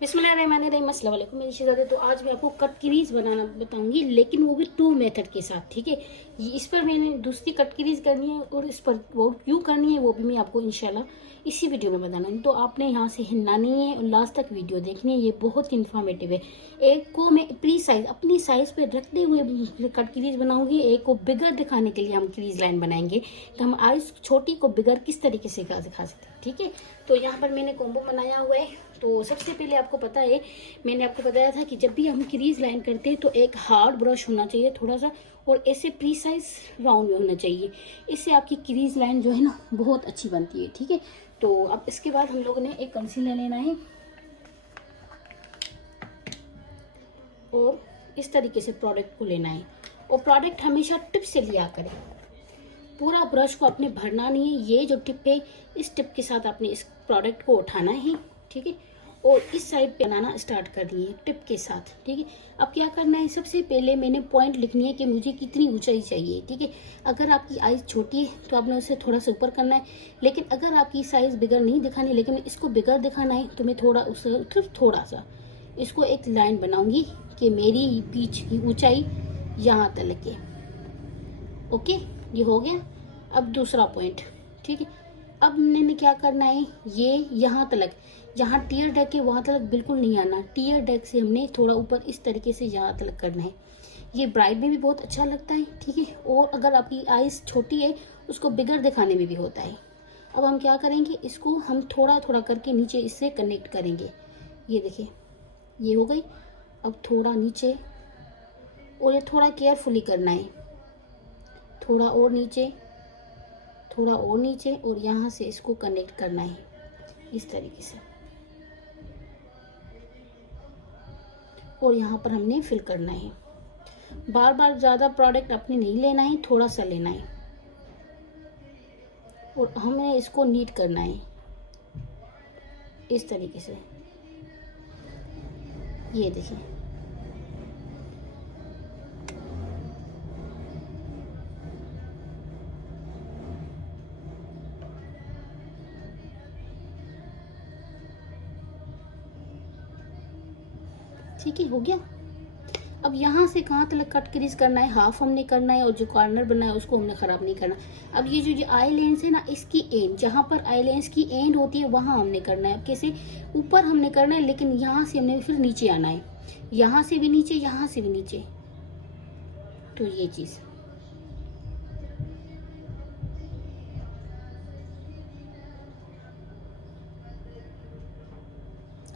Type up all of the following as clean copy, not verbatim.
बिस्मिल्लाहिर्रहमानिर्रहीम, अस्सलाम वालेकुम। मेरी शहजादे, तो आज मैं आपको कट क्रीज बनाना बताऊंगी, लेकिन वो भी 2 मेथड के साथ। ठीक है, इस पर मैंने दूसरी कट क्रीज करनी है और इस पर वो क्यों करनी है वो भी मैं आपको इंशाल्लाह इसी वीडियो में बताना है। तो आपने यहाँ से हिलना नहीं है और लास्ट तक वीडियो देखनी है, ये बहुत इन्फॉर्मेटिव है। एक को मैं प्री साइज अपनी साइज पे रखते हुए कट क्रीज बनाऊंगी, एक को बिगर दिखाने के लिए हम क्रीज लाइन बनाएंगे कि हम आइस छोटी को बिगर किस तरीके से दिखा सकते हैं। ठीक है, तो यहाँ पर मैंने कॉम्बो बनाया हुआ है। तो सबसे पहले आपको पता है, मैंने आपको बताया था कि जब भी हम क्रीज लाइन करते हैं तो एक हार्ड ब्रश होना चाहिए थोड़ा सा, और ऐसे प्रीसाइज राउंड में होना चाहिए। इससे आपकी क्रीज लाइन जो है ना बहुत अच्छी बनती है। ठीक है, तो अब इसके बाद हम लोगों ने एक कंसीलर लेना है और इस तरीके से प्रोडक्ट को लेना है, और प्रोडक्ट हमेशा टिप से लिया करें। पूरा ब्रश को आपने भरना नहीं है, ये जो टिप है इस टिप के साथ आपने इस प्रोडक्ट को उठाना है। ठीक है, और इस साइड पे बनाना स्टार्ट कर दिए टिप के साथ। ठीक है, अब क्या करना है, सबसे पहले मैंने पॉइंट लिखनी है कि मुझे कितनी ऊंचाई चाहिए। ठीक है, अगर आपकी आइज छोटी है तो आपने उसे थोड़ा सा ऊपर करना है, लेकिन अगर आपकी साइज बिगर नहीं दिखानी, लेकिन इसको बिगर दिखाना है तो मैं थोड़ा उससे थोड़ा सा इसको एक लाइन बनाऊंगी कि मेरी बीच की ऊंचाई यहाँ तक है। ओके, ये हो गया। अब दूसरा पॉइंट। ठीक है, अब मैंने क्या करना है, ये यहाँ तक जहाँ टीयर डेक है वहाँ तक बिल्कुल नहीं आना, टीयर डेक से हमने थोड़ा ऊपर इस तरीके से यहाँ तक करना है। ये ब्राइड में भी बहुत अच्छा लगता है। ठीक है, और अगर आपकी आइज छोटी है उसको बिगर दिखाने में भी होता है। अब हम क्या करेंगे, इसको हम थोड़ा थोड़ा करके नीचे इससे कनेक्ट करेंगे। ये देखिए, ये हो गई। अब थोड़ा नीचे, और ये थोड़ा केयरफुली करना है, थोड़ा और नीचे, थोड़ा और नीचे, और यहाँ से इसको कनेक्ट करना है इस तरीके से, और यहाँ पर हमने फिल करना है। बार बार ज़्यादा प्रोडक्ट अपने नहीं लेना है, थोड़ा सा लेना है, और हमें इसको नीट करना है इस तरीके से। ये देखिए, ठीक है, हो गया। अब यहाँ से कहाँ तक कट क्रीज करना है, हाफ हमने करना है, और जो कॉर्नर बना है उसको हमने ख़राब नहीं करना। अब ये जो आई लेंस है ना, इसकी एंड, जहाँ पर आई लेंस की एंड होती है वहाँ हमने करना है। अब कैसे, ऊपर हमने करना है, लेकिन यहाँ से हमने फिर नीचे आना है, यहाँ से भी नीचे, यहाँ से भी नीचे। तो ये चीज़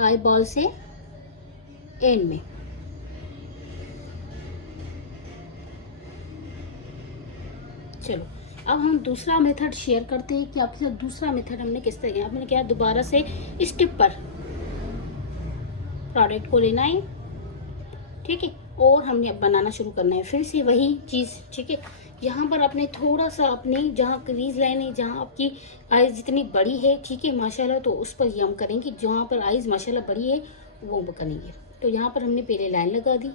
आई बॉल से एंड में। चलो, अब हम दूसरा मेथड शेयर करते हैं कि आपके साथ दूसरा मेथड हमने किस तरह किया। हमने क्या, दोबारा से इस टिप पर प्रोडक्ट को लेना है। ठीक है, और हमने अब बनाना शुरू करना है, फिर से वही चीज़। ठीक है, यहाँ पर अपने थोड़ा सा अपने जहाँ क्रीज लाइन है, जहाँ आपकी आइज जितनी बड़ी है, ठीक है माशाल्लाह, तो उस पर ये हम करेंगे। जहाँ पर आइज माशाल्लाह बड़ी है वो करेंगे। तो यहाँ पर हमने पहले लाइन लगा दी,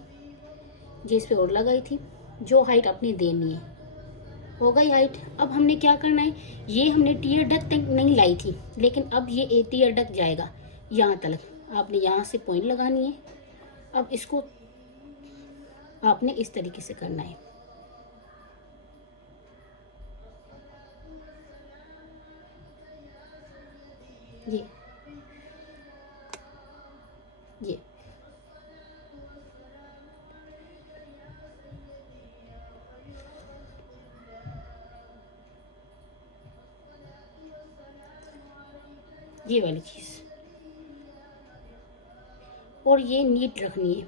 जिस पे और लगाई थी, जो हाइट अपनी देनी है, हो गई हाइट। अब हमने क्या करना है, ये हमने टीयर डक तक नहीं लाई थी, लेकिन अब ये टीयर डक जाएगा यहाँ तक। आपने यहाँ से पॉइंट लगानी है। अब इसको आपने इस तरीके से करना है। ये ये ये वाली चीज़, और ये नीट रखनी है।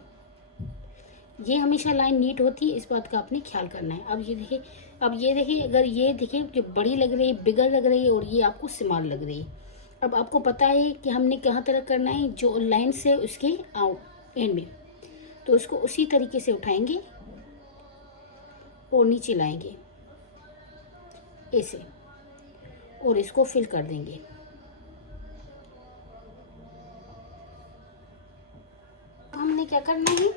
ये हमेशा लाइन नीट होती है, इस बात का आपने ख्याल करना है। अब ये देखिए, अब ये देखिए, अगर ये देखिए जो बड़ी लग रही है, बिगर लग रही है, और ये आपको स्मॉल लग रही है। अब आपको पता है कि हमने कहाँ तरह करना है, जो लाइन से उसके आउट एंड में, तो उसको उसी तरीके से उठाएंगे और नीचे लाएंगे ऐसे, और इसको फिल कर देंगे। हमने क्या करना है,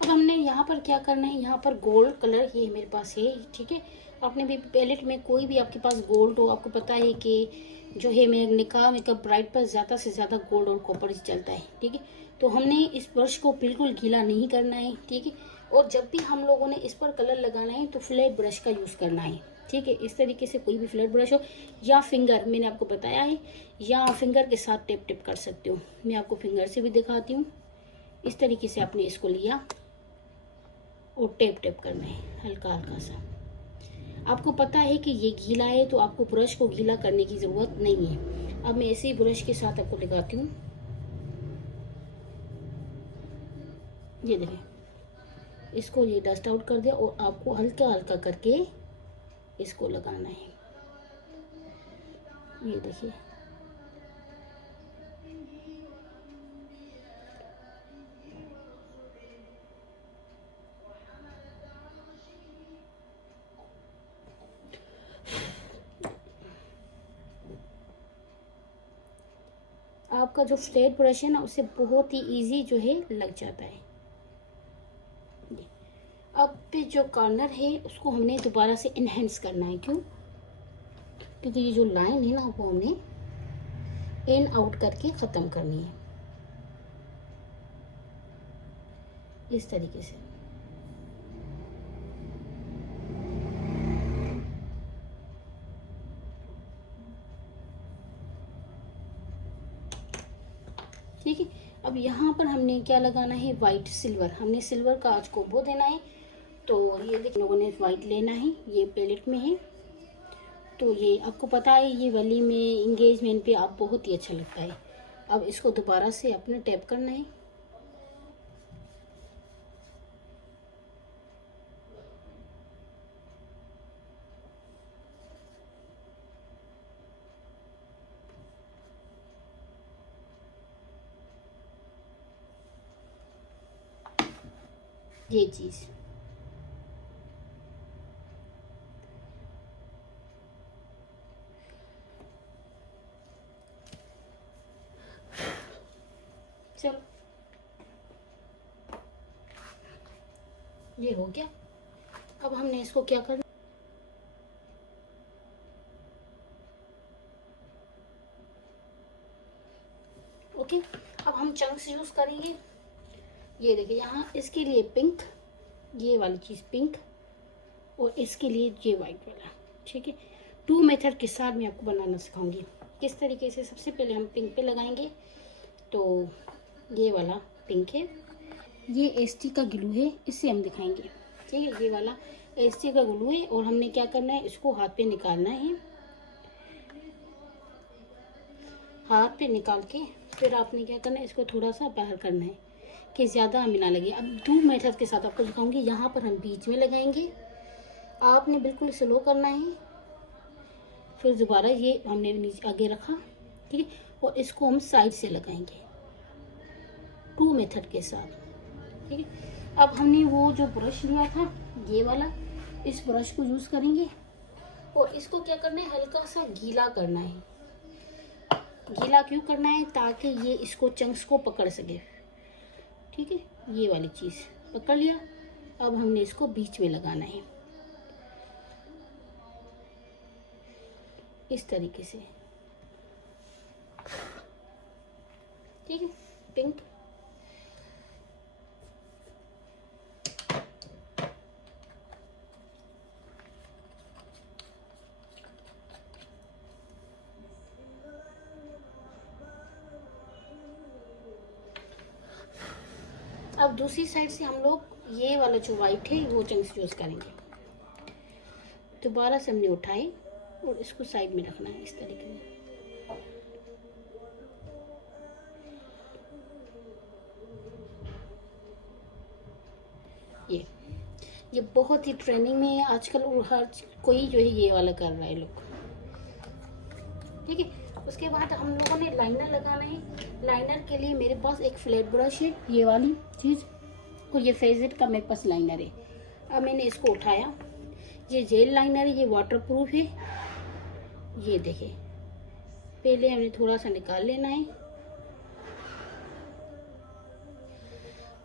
अब हमने यहाँ पर क्या करना है, यहाँ पर गोल्ड कलर ये मेरे पास है, ठीक है। आपने भी पैलेट में कोई भी आपके पास गोल्ड हो, आपको पता है कि जो है मेरे निकाह मेकअप ब्राइड पर ज़्यादा से ज़्यादा गोल्ड और कॉपर चलता है, ठीक है। तो हमने इस ब्रश को बिल्कुल गीला नहीं करना है, ठीक है। और जब भी हम लोगों ने इस पर कलर लगाना है तो फ्लैट ब्रश का यूज़ करना है, ठीक है। इस तरीके से कोई भी फ्लैट ब्रश हो या फिंगर, मैंने आपको बताया है, या फिंगर के साथ टेप टेप कर सकते हो। मैं आपको फिंगर से भी दिखाती हूँ। इस तरीके से आपने इसको लिया और टेप टेप करना है हल्का हल्का सा। आपको पता है कि ये गीला है तो आपको ब्रश को गीला करने की ज़रूरत नहीं है। अब मैं ऐसे ही ब्रश के साथ आपको लगाती हूँ। ये देखें, इसको ये डस्ट आउट कर दिया और आपको हल्का हल्का करके इसको लगाना है। ये देखिए, आपका जो फ्लैट ब्रश है ना उससे बहुत ही इजी जो है लग जाता है। अब पे जो कॉर्नर है उसको हमने दोबारा से इनहेंस करना है। क्यों? क्योंकि ये जो लाइन है ना वो हमने इन आउट करके ख़त्म करनी है इस तरीके से। ठीक है। अब यहाँ पर हमने क्या लगाना है, वाइट सिल्वर। हमने सिल्वर का आज कॉम्बो देना है। तो ये देख, लोगों ने वाइट लेना है, ये पैलेट में है। तो ये आपको पता है ये वली में इंगेजमेंट पे आप बहुत ही अच्छा लगता है। अब इसको दोबारा से अपने टैप करना है। ये चीज़ चलो, ये हो गया। अब हमने इसको क्या करना, ओके। अब हम चंक्स यूज़ करेंगे। ये देखिए, यहाँ इसके लिए पिंक, ये वाली चीज़ पिंक, और इसके लिए ये वाइट वाला, ठीक है। 2 मेथड के साथ मैं आपको बनाना सिखाऊंगी किस तरीके से। सबसे पहले हम पिंक पे लगाएंगे। तो ये वाला पिंक है, ये एसटी का ग्लू है, इससे हम दिखाएंगे, ठीक है। ये वाला एसटी का ग्लू है और हमने क्या करना है, इसको हाथ पे निकालना है। हाथ पे निकाल के फिर आपने क्या करना है, इसको थोड़ा सा बाहर करना है कि ज़्यादा हमें ना लगे। अब 2 मेथड के साथ आपको दिखाऊंगी। यहाँ पर हम बीच में लगाएंगे, आपने बिल्कुल स्लो करना है। फिर दोबारा ये हमने नीचे आगे रखा, ठीक है, और इसको हम साइड से लगाएंगे 2 मेथड के साथ, ठीक है। अब हमने वो जो ब्रश लिया था ये वाला, इस ब्रश को यूज़ करेंगे और इसको क्या करना है, हल्का सा गीला करना है। गीला क्यों करना है, ताकि ये इसको चंक्स को पकड़ सके, ठीक है। ये वाली चीज़ पकड़ लिया। अब हमने इसको बीच में लगाना है इस तरीके से, ठीक है। पिंक, अब दूसरी साइड से हम लोग ये वाला जो वाइट है वो चंक्स यूज़ करेंगे। दोबारा से हमने उठाए और इसको साइड में रखना है इस तरीके से। ये बहुत ही ट्रेंडिंग में है आजकल और हर कोई जो है ये वाला कर रहा है लोग, ठीक है। उसके बाद हम लोगों ने लाइनर लगाना है। लाइनर के लिए मेरे पास एक फ्लैट ब्रश है, ये वाली चीज़, और ये फेजेट का मेरे पास लाइनर है। अब मैंने इसको उठाया, ये जेल लाइनर है, ये वाटरप्रूफ है। ये देखें, पहले हमें थोड़ा सा निकाल लेना है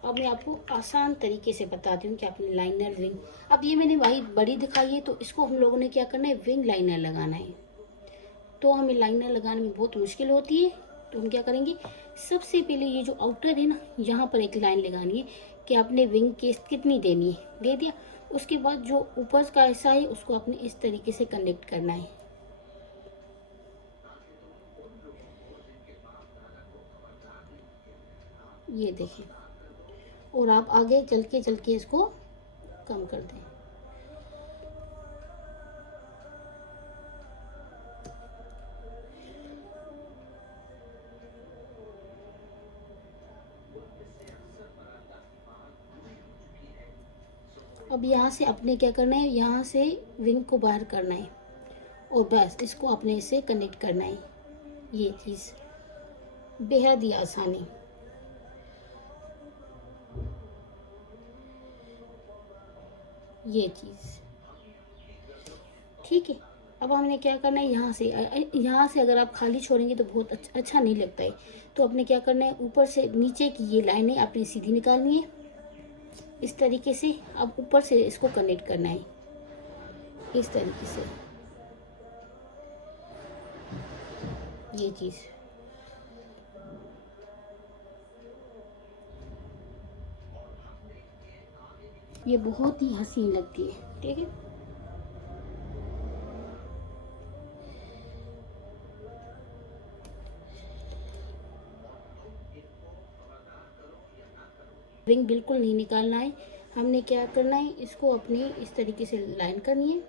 अब मैं आपको आसान तरीके से बताती हूँ कि आपने लाइनर विंग, अब ये मैंने वाइट बड़ी दिखाई है, तो इसको हम लोगों ने क्या करना है, विंग लाइनर लगाना है। तो हमें लाइनर लगाने में बहुत मुश्किल होती है, तो हम क्या करेंगे, सबसे पहले ये जो आउटर है ना, यहाँ पर एक लाइन लगानी है कि आपने विंग केस कितनी देनी है, दे दिया। उसके बाद जो ऊपर का हिस्सा है उसको आपने इस तरीके से कनेक्ट करना है, ये देखें। और आप आगे चल के इसको कम कर दें। अब यहाँ से अपने क्या करना है, यहाँ से विंग को बाहर करना है और बस इसको अपने से कनेक्ट करना है। ये चीज़ बेहद ही आसानी, ये चीज़ ठीक है। अब हमने क्या करना है, यहाँ से अगर आप खाली छोड़ेंगे तो बहुत अच्छा नहीं लगता है। तो आपने क्या करना है, ऊपर से नीचे की ये लाइनें आपने सीधी निकालनी है इस तरीके से। अब ऊपर से इसको कनेक्ट करना है इस तरीके से, ये चीज़। ये बहुत ही हसीन लगती है, ठीक है। रिंग बिल्कुल नहीं निकालना है, हमने क्या करना है, इसको अपनी इस तरीके से लाइन करनी है।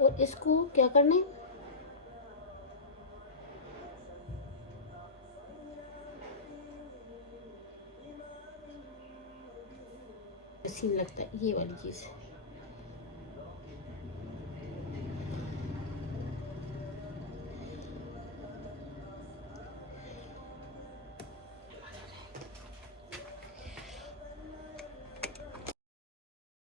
और इसको क्या करना है, सीन लगता है ये वाली चीज़।